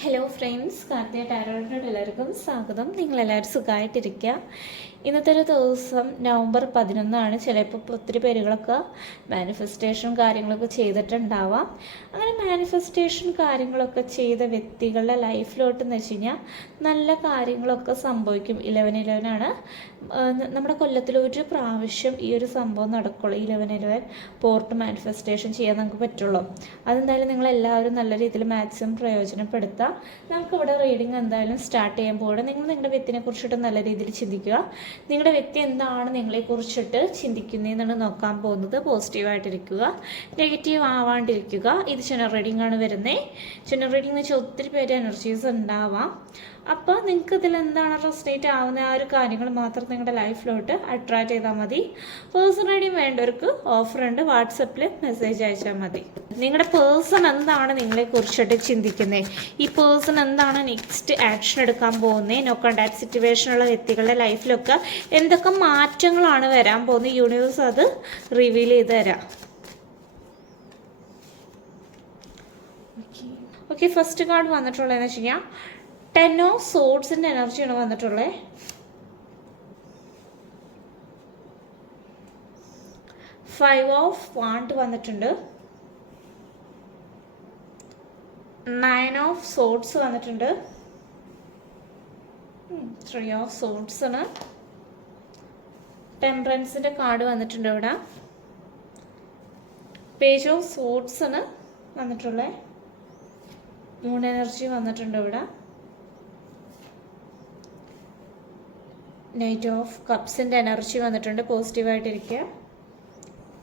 Hello friends Karthika ടാരോട്ടിനോട് എല്ലാവർക്കും സ്വാഗതം. നിങ്ങളെല്ലാവരും സുഖമായിട്ടിരിക്കുക. ഇന്നത്തെ ഒരു ദിവസം നവംബർ പതിനൊന്നാണ്. ചിലപ്പോൾ ഒത്തിരി പേരുകളൊക്കെ മാനിഫെസ്റ്റേഷൻ കാര്യങ്ങളൊക്കെ ചെയ്തിട്ടുണ്ടാവാം. അങ്ങനെ മാനിഫെസ്റ്റേഷൻ കാര്യങ്ങളൊക്കെ ചെയ്ത വ്യക്തികളുടെ ലൈഫിലോട്ട് എന്ന് വെച്ച് കഴിഞ്ഞാൽ നല്ല കാര്യങ്ങളൊക്കെ സംഭവിക്കും. ഇലവൻ ഇലവനാണ് നമ്മുടെ കൊല്ലത്തിൽ ഒരു പ്രാവശ്യം ഈ ഒരു സംഭവം നടക്കുള്ളൂ. ഇലവൻ ഇലവൻ പോർട്ട് മാനിഫെസ്റ്റേഷൻ ചെയ്യാൻ നമുക്ക് പറ്റുള്ളൂ. അതെന്തായാലും നിങ്ങൾ എല്ലാവരും നല്ല രീതിയിൽ മാക്സിമം പ്രയോജനപ്പെടുത്താം. നമുക്കിവിടെ റീഡിങ് എന്തായാലും സ്റ്റാർട്ട് ചെയ്യാൻ പോകണം നിങ്ങൾ നിങ്ങളുടെ വ്യക്തിനെ കുറിച്ചിട്ട് നല്ല രീതിയിൽ ചിന്തിക്കുക. നിങ്ങളുടെ വ്യക്തി എന്താണ് നിങ്ങളെ കുറിച്ചിട്ട് ചിന്തിക്കുന്നതെന്നാണ് നോക്കാൻ പോകുന്നത്. പോസിറ്റീവായിട്ടിരിക്കുക നെഗറ്റീവ് ആവാണ്ടിരിക്കുക. ഇത് ചെന്ന റീഡിംഗ് ആണ് വരുന്നത് ചെന്ന റീഡിംഗ് വെച്ചാൽ ഒത്തിരി പേര് എനർജീസ് ഉണ്ടാവാം. അപ്പോൾ നിങ്ങൾക്ക് ഇതിൽ എന്താണ് റെസ്നേറ്റ് ആവുന്ന ആ ഒരു കാര്യങ്ങൾ മാത്രം നിങ്ങളുടെ ലൈഫിലോട്ട് അട്രാക്ട് ചെയ്താൽ മതി. പേഴ്സണൽ വേണ്ടവർക്ക് ഓഫർ ഉണ്ട്. വാട്സപ്പിൽ മെസ്സേജ് അയച്ചാൽ മതി. നിങ്ങളുടെ പേഴ്സൺ എന്താണ് നിങ്ങളെ കുറിച്ചിട്ട് ചിന്തിക്കുന്നത് ഈ പേഴ്സൺ എന്താണ് നെക്സ്റ്റ് ആക്ഷൻ എടുക്കാൻ പോകുന്നത് നോ കോണ്ടാക്ട് സിറ്റുവേഷനുള്ള വ്യക്തികളുടെ ലൈഫിലൊക്കെ എന്തൊക്കെ മാറ്റങ്ങളാണ് വരാൻ പോകുന്നത് യൂണിവേഴ്സ് അത് റിവീൽ ചെയ്ത് തരാം. ഓക്കെ ഫസ്റ്റ് കാർഡ് വന്നിട്ടുള്ളതെന്ന് വെച്ച് കഴിഞ്ഞാൽ ടെൻ ഓഫ് സോഡ്സിന്റെ എനർജിയാണ് വന്നിട്ടുള്ളത് ഫൈവ് ഓഫ് വാണ്ട് വന്നിട്ടുണ്ട്. നയൻ ഓഫ് സോഡ്സ് വന്നിട്ടുണ്ട്. ത്രീ ഓഫ് ആണ്. ടെമ്പറൻസിന്റെ കാർഡ് വന്നിട്ടുണ്ട് ഇവിടെ. പേജ് ഓഫ് ആണ് വന്നിട്ടുള്ളത് മൂൺ എനർജി വന്നിട്ടുണ്ട് ഇവിടെ. നൈറ്റ് ഓഫ് കപ്സിന്റെ എനർജി വന്നിട്ടുണ്ട് പോസിറ്റീവായിട്ടിരിക്കുക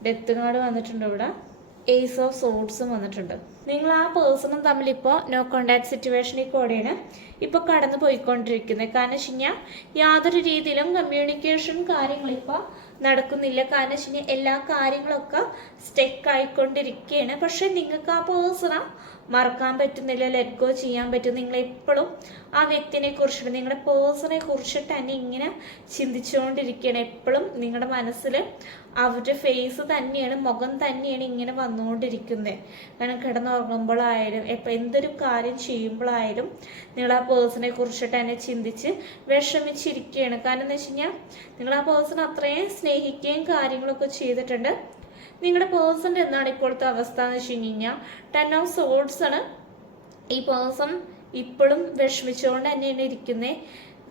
ഡെത്ത് കാർഡ് വന്നിട്ടുണ്ട് ഇവിടെ. ഏസ് ഓഫ് സോഡ്സും വന്നിട്ടുണ്ട്. നിങ്ങൾ ആ പേഴ്സണും തമ്മിൽ ഇപ്പോൾ നോ കോണ്ടാക്ട് സിറ്റുവേഷനിൽ കൂടെയാണ് ഇപ്പോൾ കടന്നു പോയിക്കൊണ്ടിരിക്കുന്നത്. കാരണം വെച്ച് കഴിഞ്ഞാൽ യാതൊരു രീതിയിലും കമ്മ്യൂണിക്കേഷൻ കാര്യങ്ങളിപ്പോൾ നടക്കുന്നില്ല. കാരണം വെച്ച് കഴിഞ്ഞാൽ എല്ലാ കാര്യങ്ങളൊക്കെ സ്റ്റെക്ക് ആയിക്കൊണ്ടിരിക്കുകയാണ്. പക്ഷേ നിങ്ങൾക്ക് ആ പേഴ്സണെ മറക്കാൻ പറ്റുന്നില്ല ലെറ്റ് ഗോ ചെയ്യാൻ പറ്റും. നിങ്ങൾ എപ്പോഴും ആ വ്യക്തിനെ കുറിച്ചിട്ട് നിങ്ങളുടെ പേഴ്സണെ കുറിച്ചിട്ട് തന്നെ ഇങ്ങനെ ചിന്തിച്ചുകൊണ്ടിരിക്കുകയാണ്. എപ്പോഴും നിങ്ങളുടെ മനസ്സിൽ അവരുടെ ഫേസ് തന്നെയാണ് മുഖം തന്നെയാണ് ഇങ്ങനെ വന്നുകൊണ്ടിരിക്കുന്നത്. കാരണം കിടന്നുറങ്ങുമ്പോഴായാലും എപ്പോൾ എന്തൊരു കാര്യം ചെയ്യുമ്പോഴായാലും നിങ്ങൾ ആ പേഴ്സണെ കുറിച്ചിട്ട് തന്നെ ചിന്തിച്ച് വിഷമിച്ചിരിക്കുകയാണ്. കാരണം എന്ന് വെച്ച് കഴിഞ്ഞാൽ നിങ്ങൾ ആ പേഴ്സൺ അത്രയും സ്നേഹിക്കുകയും കാര്യങ്ങളൊക്കെ ചെയ്തിട്ടുണ്ട്. നിങ്ങളുടെ പേഴ്സന്റെ എന്താണ് ഇപ്പോഴത്തെ അവസ്ഥ എന്ന് വെച്ച് കഴിഞ്ഞാൽ ടെൻ ഓഫ് സോഡ്സ് ആണ്. ഈ പേഴ്സൺ ഇപ്പോഴും വിഷമിച്ചുകൊണ്ട് തന്നെയാണ് ഇരിക്കുന്നത്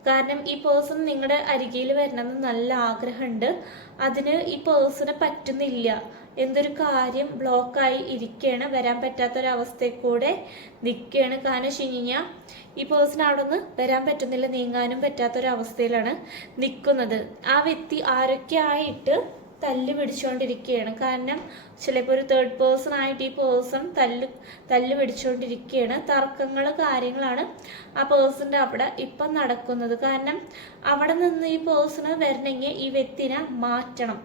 കാരണം ഈ പേഴ്സൺ നിങ്ങളുടെ അരികയിൽ വരണമെന്ന് നല്ല ആഗ്രഹമുണ്ട് അതിന് ഈ പേഴ്സണെ പറ്റുന്നില്ല. എന്തൊരു കാര്യം ബ്ലോക്കായി ഇരിക്കുകയാണ് വരാൻ പറ്റാത്തൊരവസ്ഥയിൽ കൂടെ നിൽക്കുകയാണ് കാരണം വെച്ച് കഴിഞ്ഞാൽ ഈ പേഴ്സൺ അവിടെ നിന്ന് വരാൻ പറ്റുന്നില്ല നീങ്ങാനും പറ്റാത്തൊരവസ്ഥയിലാണ് നിൽക്കുന്നത് ആ വ്യക്തി ആരൊക്കെ ആയിട്ട് തല്ല് പിടിച്ചുകൊണ്ടിരിക്കുകയാണ് കാരണം ചിലപ്പോൾ ഒരു തേർഡ് പേഴ്സൺ ആയിട്ട് ഈ പേഴ്സൺ തല്ല് തല്ല് പിടിച്ചുകൊണ്ടിരിക്കുകയാണ് തർക്കങ്ങൾ കാര്യങ്ങളാണ് ആ പേഴ്സന്റെ അവിടെ ഇപ്പം നടക്കുന്നത്. കാരണം അവിടെ നിന്ന് ഈ പേഴ്സണ് വരണമെങ്കിൽ ഈ വ്യക്തിനെ മാറ്റണം.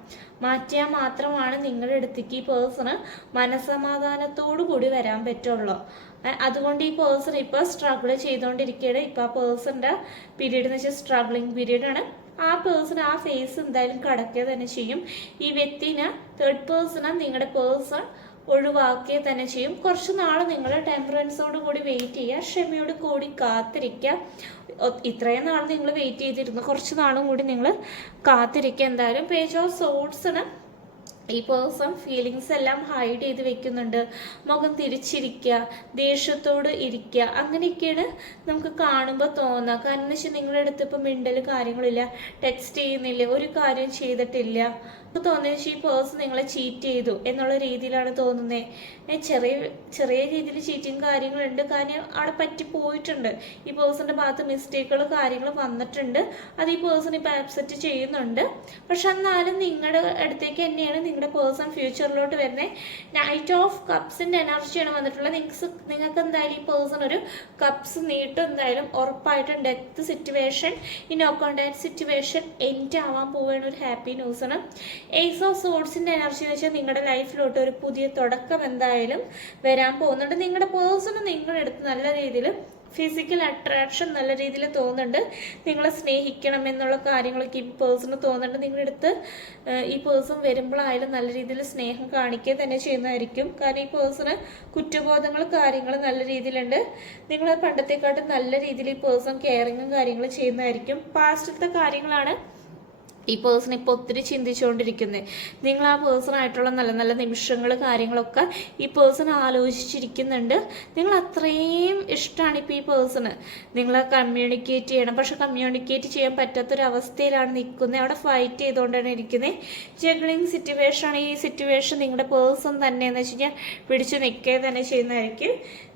മാറ്റിയാൽ മാത്രമാണ് നിങ്ങളുടെ അടുത്തേക്ക് ഈ പേഴ്സണ് മനസമാധാനത്തോടു കൂടി വരാൻ പറ്റുള്ളൂ. അതുകൊണ്ട് ഈ പേഴ്സൺ ഇപ്പോൾ സ്ട്രഗിൾ ചെയ്തുകൊണ്ടിരിക്കുകയാണ് ഇപ്പോൾ ആ പേഴ്സന്റെ പീരീഡ് എന്ന് വെച്ചാൽ സ്ട്രഗ്ലിംഗ് ആണ്. ആ പേഴ്സൺ ആ ഫേസ് എന്തായാലും കടക്കുക തന്നെ ചെയ്യും. ഈ വ്യക്തിനെ തേർഡ് പേഴ്സണ നിങ്ങളുടെ പേഴ്സൺ ഒഴിവാക്കുക തന്നെ ചെയ്യും. കുറച്ച് നാൾ നിങ്ങൾ ടെമ്പറൻസോട് കൂടി വെയിറ്റ് ചെയ്യുക. ക്ഷമയോട് കൂടി കാത്തിരിക്കുക. ഇത്രയും നാൾ നിങ്ങൾ വെയിറ്റ് ചെയ്തിരുന്നു. കുറച്ച് നാളും കൂടി നിങ്ങൾ കാത്തിരിക്കുക എന്തായാലും. പേജ് ഓഫ് സോഡ്സിന് ഈ പേഴ്സൺ ഫീലിങ്സ് എല്ലാം ഹൈഡ് ചെയ്ത് വെക്കുന്നുണ്ട്. മുഖം തിരിച്ചിരിക്കുക ദേഷ്യത്തോട് ഇരിക്കുക അങ്ങനെയൊക്കെയാണ് നമുക്ക് കാണുമ്പോൾ തോന്നുക. കാരണം എന്ന് വെച്ചാൽ നിങ്ങളുടെ അടുത്ത് ഇപ്പം മിണ്ടൽ കാര്യങ്ങളില്ല ടെക്സ്റ്റ് ചെയ്യുന്നില്ല ഒരു കാര്യം ചെയ്തിട്ടില്ല. തോന്നിയ ഈ പേഴ്സൺ നിങ്ങളെ ചീറ്റ് ചെയ്തു എന്നുള്ള രീതിയിലാണ് തോന്നുന്നത് ചെറിയ ചെറിയ രീതിയിൽ ചീറ്റിങ് കാര്യങ്ങളുണ്ട്. കാരണം അവിടെ പറ്റി പോയിട്ടുണ്ട്. ഈ പേഴ്സണിന്റെ ഭാഗത്ത് മിസ്റ്റേക്കുകൾ കാര്യങ്ങൾ വന്നിട്ടുണ്ട്. അത് ഈ പേഴ്സൺ ഇപ്പോൾ ആക്സെപ്റ്റ് ചെയ്യുന്നുണ്ട്. പക്ഷെ എന്നാലും നിങ്ങളുടെ അടുത്തേക്ക് തന്നെയാണ് നിങ്ങളുടെ പേഴ്സൺ ഫ്യൂച്ചറിലോട്ട് വരുന്നത് നൈറ്റ് ഓഫ് കപ്സിന്റെ എനർജിയാണ് വന്നിട്ടുള്ളത്. നിങ്ങൾക്ക് നിങ്ങൾക്ക് എന്തായാലും ഈ പേഴ്സൺ ഒരു കപ്സ് നീട്ടും എന്തായാലും ഉറപ്പായിട്ടും ഡെത്ത് സിറ്റുവേഷൻ ഈ നോ കോണ്ടാക്ട് സിറ്റുവേഷൻ എൻഡ് ആവാൻ പോവുകയാണ് ഒരു ഹാപ്പി ന്യൂസാണ് എയ്സ് ഓഫ് സോഡ്സിന്റെ എനർജി എന്ന് വെച്ചാൽ നിങ്ങളുടെ ലൈഫിലോട്ട് ഒരു പുതിയ തുടക്കം എന്തായാലും വരാൻ പോകുന്നുണ്ട്. നിങ്ങളുടെ പേഴ്സൺ നിങ്ങളുടെ അടുത്ത് നല്ല രീതിയിൽ ഫിസിക്കൽ അട്രാക്ഷൻ നല്ല രീതിയിൽ തോന്നുന്നുണ്ട്. നിങ്ങളെ സ്നേഹിക്കണം എന്നുള്ള കാര്യങ്ങളൊക്കെ ഈ പേഴ്സണ് തോന്നുന്നുണ്ട്. നിങ്ങളുടെ അടുത്ത് ഈ പേഴ്സൺ വരുമ്പോഴായാലും നല്ല രീതിയിൽ സ്നേഹം കാണിക്കുക തന്നെ ചെയ്യുന്നതായിരിക്കും. കാരണം ഈ പേഴ്സണ് കുറ്റബോധങ്ങൾ കാര്യങ്ങൾ നല്ല രീതിയിലുണ്ട്. നിങ്ങൾ പണ്ടത്തെക്കാട്ടും നല്ല രീതിയിൽ ഈ പേഴ്സൺ കെയറിങ്ങും കാര്യങ്ങളും ചെയ്യുന്നതായിരിക്കും. പാസ്റ്റത്തെ കാര്യങ്ങളാണ് ഈ പേഴ്സൺ ഇപ്പോൾ ഒത്തിരി ചിന്തിച്ചുകൊണ്ടിരിക്കുന്നത് നിങ്ങൾ ആ പേഴ്സണായിട്ടുള്ള നല്ല നല്ല നിമിഷങ്ങൾ കാര്യങ്ങളൊക്കെ ഈ പേഴ്സൺ ആലോചിച്ചിരിക്കുന്നുണ്ട്. നിങ്ങൾ അത്രയും ഇഷ്ടമാണ് ഇപ്പോൾ ഈ പേഴ്സണ് നിങ്ങളെ കമ്മ്യൂണിക്കേറ്റ് ചെയ്യണം. പക്ഷെ കമ്മ്യൂണിക്കേറ്റ് ചെയ്യാൻ പറ്റാത്തൊരവസ്ഥയിലാണ് നിൽക്കുന്നത് അവിടെ ഫൈറ്റ് ചെയ്തുകൊണ്ടാണ് ഇരിക്കുന്നത് ജഗ്ലിങ് സിറ്റുവേഷൻ ആണ് ഈ സിറ്റുവേഷൻ നിങ്ങളുടെ പേഴ്സൺ തന്നെ എന്ന് വെച്ച് കഴിഞ്ഞാൽ പിടിച്ചു നിൽക്കുക തന്നെ ചെയ്യുന്നതായിരിക്കും.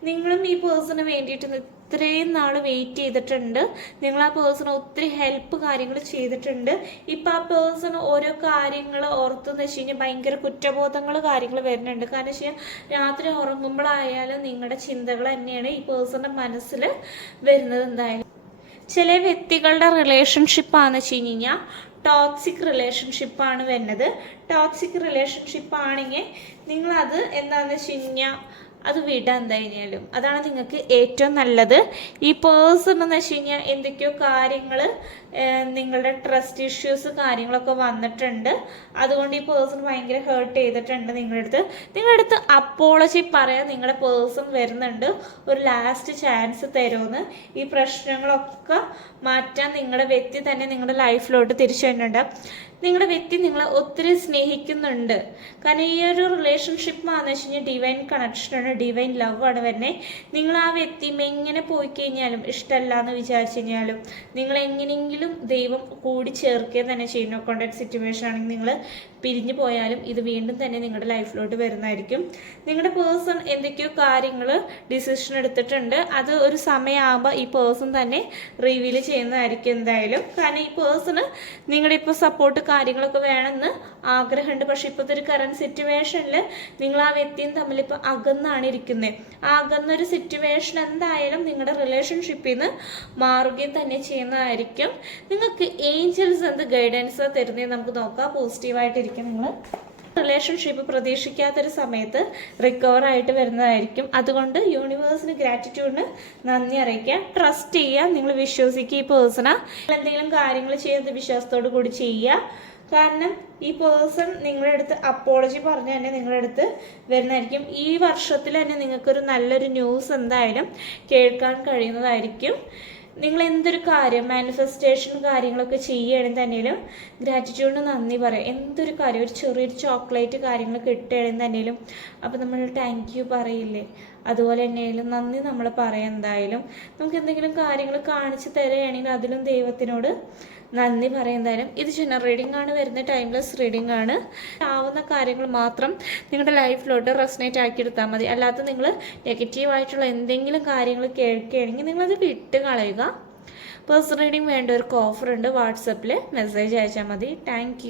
നിങ്ങളും ഈ പേഴ്സണ് വേണ്ടിയിട്ട് ഇത്രയും നാൾ വെയിറ്റ് ചെയ്തിട്ടുണ്ട്. നിങ്ങൾ ആ പേഴ്സൺ ഒത്തിരി ഹെൽപ്പ് കാര്യങ്ങൾ ചെയ്തിട്ടുണ്ട്. ഇപ്പം ആ പേഴ്സൺ ഓരോ കാര്യങ്ങൾ ഓർത്തെന്ന് വെച്ച് കഴിഞ്ഞാൽ ഭയങ്കര കുറ്റബോധങ്ങൾ കാര്യങ്ങൾ വരുന്നുണ്ട്. കാരണം വെച്ച് കഴിഞ്ഞാൽ രാത്രി ഉറങ്ങുമ്പോഴായാലും നിങ്ങളുടെ ചിന്തകൾ തന്നെയാണ് ഈ പേഴ്സണിന്റെ മനസ്സിൽ വരുന്നത് എന്തായാലും. ചില വ്യക്തികളുടെ റിലേഷൻഷിപ്പാന്ന് വെച്ച് കഴിഞ്ഞ് കഴിഞ്ഞാൽ ടോക്സിക് റിലേഷൻഷിപ്പാണ് വരുന്നത്. ടോക്സിക് റിലേഷൻഷിപ്പാണെങ്കിൽ നിങ്ങളത് എന്താണെന്ന് വെച്ച് കഴിഞ്ഞാൽ അത് വിടാം എന്തായാലും. അതാണ് നിങ്ങൾക്ക് ഏറ്റവും നല്ലത്. ഈ പേഴ്സ് എന്ന് വെച്ച് കഴിഞ്ഞാൽ എന്തൊക്കെയോ കാര്യങ്ങൾ നിങ്ങളുടെ ട്രസ്റ്റ് ഇഷ്യൂസ് കാര്യങ്ങളൊക്കെ വന്നിട്ടുണ്ട്. അതുകൊണ്ട് ഈ പേഴ്സൺ ഭയങ്കര ഹേർട്ട് ചെയ്തിട്ടുണ്ട് നിങ്ങളുടെ അടുത്ത്. നിങ്ങളുടെ അടുത്ത് അപ്പോളജി പറയാൻ നിങ്ങളുടെ പേഴ്സൺ വരുന്നുണ്ട്. ഒരു ലാസ്റ്റ് ചാൻസ് തരുമെന്ന്. ഈ പ്രശ്നങ്ങളൊക്കെ മാറ്റാൻ നിങ്ങളുടെ വ്യക്തി തന്നെ നിങ്ങളുടെ ലൈഫിലോട്ട് തിരിച്ചു വരുന്നുണ്ട്. നിങ്ങളുടെ വ്യക്തി നിങ്ങളെ ഒത്തിരി സ്നേഹിക്കുന്നുണ്ട്. കാരണം ഈ ഒരു റിലേഷൻഷിപ്പ് ആണെന്ന് വെച്ച് കഴിഞ്ഞാൽ ഡിവൈൻ കണക്ഷനാണ് ഡിവൈൻ ലവ് ആണ് വരുന്നത് നിങ്ങൾ ആ വ്യക്തി എങ്ങനെ പോയി കഴിഞ്ഞാലും ഇഷ്ടമല്ല എന്ന് വിചാരിച്ചു കഴിഞ്ഞാലും നിങ്ങൾ എങ്ങനെയെങ്കിലും ദൈവം കൂടി ചേർക്കുക തന്നെ ചെയ്യുന്ന കോണ്ടാക്ട് സിറ്റുവേഷൻ ആണെങ്കിൽ നിങ്ങൾ പിരിഞ്ഞു പോയാലും ഇത് വീണ്ടും തന്നെ നിങ്ങളുടെ ലൈഫിലോട്ട് വരുന്നതായിരിക്കും. നിങ്ങളുടെ പേഴ്സൺ എന്തൊക്കെയോ കാര്യങ്ങൾ ഡിസിഷൻ എടുത്തിട്ടുണ്ട്. അത് ഒരു സമയമാകുമ്പോൾ ഈ പേഴ്സൺ തന്നെ റിവീൽ ചെയ്യുന്നതായിരിക്കും എന്തായാലും. കാരണം ഈ പേഴ്സണ് നിങ്ങളുടെ ഇപ്പോൾ സപ്പോർട്ട് കാര്യങ്ങളൊക്കെ വേണമെന്ന് ആഗ്രഹമുണ്ട്. പക്ഷേ ഇപ്പോഴത്തെ ഒരു കറണ്ട് സിറ്റുവേഷനിൽ നിങ്ങൾ ആ വ്യക്തിയും തമ്മിൽ ഇപ്പോൾ അകന്നാണ് ഇരിക്കുന്നത് ആ അകന്നൊരു സിറ്റുവേഷൻ എന്തായാലും നിങ്ങളുടെ റിലേഷൻഷിപ്പിൽ നിന്ന് മാറുകയും തന്നെ ചെയ്യുന്നതായിരിക്കും. നിങ്ങൾക്ക് ഏഞ്ചൽസ് എന്ത് ഗൈഡൻസ് തരുന്നത് നമുക്ക് നോക്കാം. പോസിറ്റീവായിട്ടിരിക്കും നിങ്ങൾ റിലേഷൻഷിപ്പ് പ്രതീക്ഷിക്കാത്തൊരു സമയത്ത് റിക്കവർ ആയിട്ട് വരുന്നതായിരിക്കും. അതുകൊണ്ട് യൂണിവേഴ്സിന് ഗ്രാറ്റിറ്റ്യൂഡിന് നന്ദി അറിയിക്കുക ട്രസ്റ്റ് ചെയ്യുക നിങ്ങൾ വിശ്വസിക്കുക ഈ പേഴ്സണ എന്തെങ്കിലും കാര്യങ്ങൾ ചെയ്യുന്നത് വിശ്വാസത്തോടു കൂടി ചെയ്യുക. കാരണം ഈ പേഴ്സൺ നിങ്ങളുടെ അടുത്ത് അപ്പോളജി പറഞ്ഞ് തന്നെ നിങ്ങളുടെ അടുത്ത് വരുന്നതായിരിക്കും. ഈ വർഷത്തിൽ തന്നെ നിങ്ങൾക്കൊരു നല്ലൊരു ന്യൂസ് എന്തായാലും കേൾക്കാൻ കഴിയുന്നതായിരിക്കും. നിങ്ങൾ എന്തൊരു കാര്യം മാനിഫെസ്റ്റേഷൻ കാര്യങ്ങളൊക്കെ ചെയ്യുകയാണെങ്കിൽ തന്നെയും ഗ്രാറ്റിറ്റ്യൂഡിന് നന്ദി പറയാം. എന്തൊരു കാര്യം ഒരു ചെറിയൊരു ചോക്ലേറ്റ് കാര്യങ്ങൾ കിട്ടുകയാണെങ്കിൽ തന്നെയും അപ്പോൾ നമ്മൾ താങ്ക് യു പറയില്ലേ? അതുപോലെ തന്നെയായാലും നന്ദി നമ്മൾ പറയാം എന്തായാലും. നമുക്ക് എന്തെങ്കിലും കാര്യങ്ങൾ കാണിച്ചു തരികയാണെങ്കിൽ അതിലും ദൈവത്തിനോട് നന്ദി പറയുന്നതിനും ഇത് ജനറൽ റീഡിംഗ് ആണ് വരുന്ന ടൈംലെസ് റീഡിംഗ് ആണ്. ആവുന്ന കാര്യങ്ങൾ മാത്രം നിങ്ങളുടെ ലൈഫിലോട്ട് റെസനേറ്റ് ആക്കി എടുത്താൽ മതി. അല്ലാതെ നിങ്ങൾ നെഗറ്റീവായിട്ടുള്ള എന്തെങ്കിലും കാര്യങ്ങൾ കേൾക്കുകയാണെങ്കിൽ നിങ്ങളത് വിട്ട് കളയുക. പേഴ്സണൽ റീഡിംഗ് വേണ്ടവർക്ക് ഓഫർ ഉണ്ട്. വാട്സപ്പിൽ മെസ്സേജ് അയച്ചാൽ മതി. താങ്ക്